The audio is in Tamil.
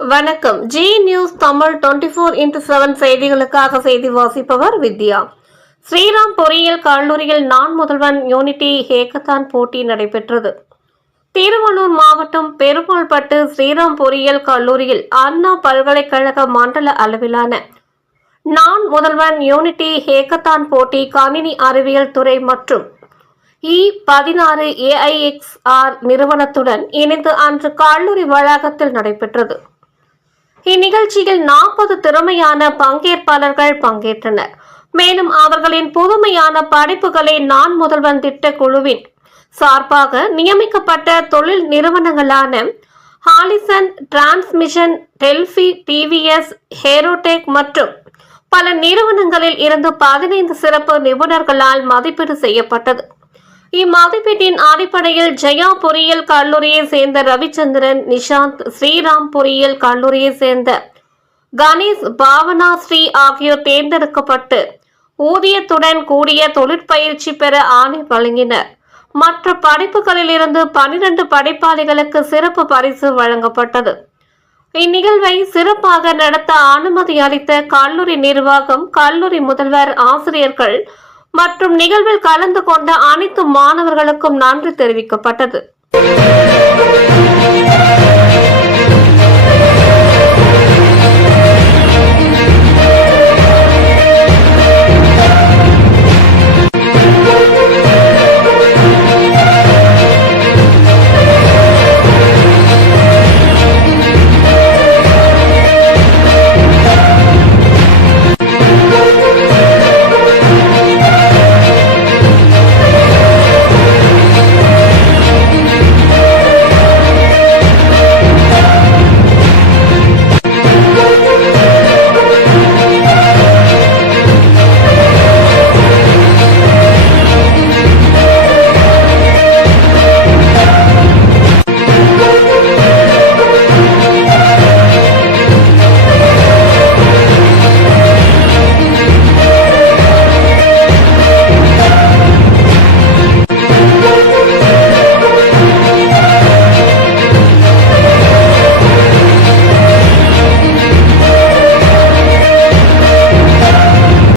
வணக்கம். ஜி நியூஸ் தமிழ் 24x7 செய்திகளுக்காக செய்தி வாசிப்பவர் வித்யா. ஸ்ரீராம் பொறியியல் கல்லூரியில் நான் முதல்வன் யூனிட்டி ஹேக்கத்தான் போட்டி நடைபெற்றது. திருவள்ளூர் மாவட்டம் பெருமாள்பட்டு ஸ்ரீராம் பொறியியல் கல்லூரியில் அண்ணா பல்கலைக்கழக மண்டல அளவிலான நான் முதல்வன் யூனிட்டி ஹேக்கத்தான் போட்டி கணினி அறிவியல் துறை மற்றும் E16 AIXR நிறுவனத்துடன் இணைந்து அன்று கல்லூரி வளாகத்தில் நடைபெற்றது. இந்நிகழ்ச்சியில் 40 திறமையான பங்கேற்பாளர்கள் பங்கேற்றனர். மேலும் அவர்களின் புதுமையான படைப்புகளை நான் முதல்வன் திட்ட குழுவின் சார்பாக நியமிக்கப்பட்ட தொழில் நிறுவனங்களான ஹாலிசன் டிரான்ஸ்மிஷன், டெல்பி, டிவிஎஸ், ஹேரோடெக் மற்றும் பல நிறுவனங்களில் இருந்து 15 சிறப்பு நிபுணர்களால் மதிப்பீடு செய்யப்பட்டது. இம்மதிப்பீட்டின் அடிப்படையில் ஜெயா பொறியியல் கல்லூரியை சேர்ந்த ரவிச்சந்திரன், நிஷாந்த், ஸ்ரீராம் பொறியியல் கல்லூரியை சேர்ந்த கணேஷ், பாவனா ஸ்ரீ ஆகியோர் தேர்ந்தெடுக்கப்பட்டு ஊதியத்துடன் கூடிய தொழிற்பயிற்சி பெற ஆணை வழங்கினர். மற்ற படிப்புகளில் இருந்து 12 படைப்பாளிகளுக்கு சிறப்பு பரிசு வழங்கப்பட்டது. இந்நிகழ்வை சிறப்பாக நடத்த அனுமதி அளித்த கல்லூரி நிர்வாகம், கல்லூரி முதல்வர், ஆசிரியர்கள் மற்றும் நிகழ்வில் கலந்து கொண்ட அனைத்து மாணவர்களுக்கும் நன்றி தெரிவிக்கப்பட்டது.